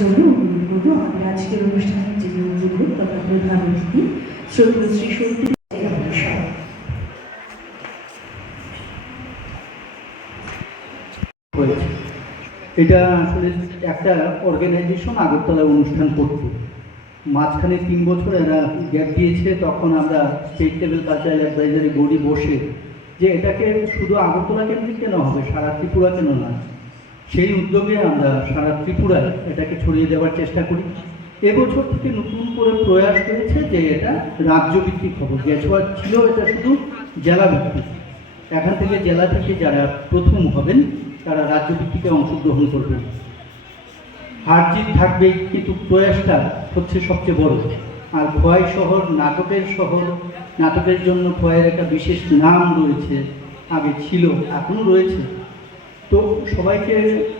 জন্য অনুরোধ করবো আমাদের আজকের অনুষ্ঠানের যিনি উদ্বোধক তথা প্রধান অতিথি শ্রদ্ধেয় শ্রী সত্যি এটা আসলে একটা অর্গানাইজেশন আগরতলা অনুষ্ঠান করত, মাঝখানে 3 বছর এরা গ্যাপ দিয়েছে। তখন আমরা state level cultural advisory body বসে যে এটাকে শুধু আগরতলা কেন্দ্রিক কেন হবে, সারা ত্রিপুরা কেন না, সেই উদ্যোগে আমরা সারা ত্রিপুরায় এটাকে ছড়িয়ে দেওয়ার চেষ্টা করি। এবছর থেকে নতুন করে প্রয়াস হয়েছে যে এটা রাজ্যভিত্তিক হবে। গেছবার ছিল এটা শুধু জেলাভিত্তিক, এখান থেকে জেলা থেকে যারা প্রথম হবেন তারা রাজ্যভিত্তিকে অংশগ্রহণ করবেন। হার জিত থাকবেই, কিন্তু প্রয়াসটা হচ্ছে সবচেয়ে বড়। আর খোয়াই শহর নাটকের শহর, নাটকের জন্য খোয়াইয়ের একটা বিশেষ নাম রয়েছে, আগে ছিল, এখনও রয়েছে। তো সবাইকে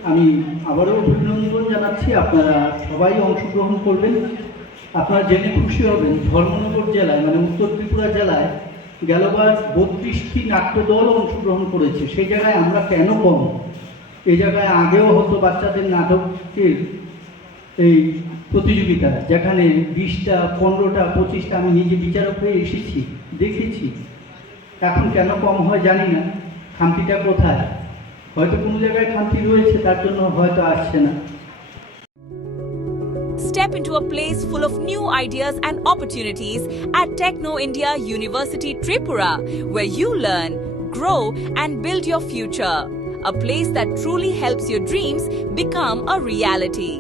আমি আবারও অভিনন্দন জানাচ্ছি, আপনারা সবাই অংশগ্রহণ করবেন। আপনারা জেনে খুশি হবেন ধর্মনগর জেলায় মানে উত্তর ত্রিপুরা জেলায় গেলবার 32টি নাট্যদল অংশগ্রহণ করেছে। সেই জায়গায় আমরা কেন কম? এই জায়গায় আগেও হতো বাচ্চাদের নাটকের এই প্রতিযোগিতা, যেখানে 20টা 15টা 25টা আমি নিজে বিচারক হয়ে এসেছি, দেখেছি। এখন কেন কম হয় জানি না, খামতিটা কোথায়? হয়তো কোনো জায়গায় খামতি রয়েছে, তার জন্য হয়তো আসছে না। Step into a place full of new ideas and opportunities at Techno India University Tripura, where you learn, grow and build your future. A place that truly helps your dreams become a reality.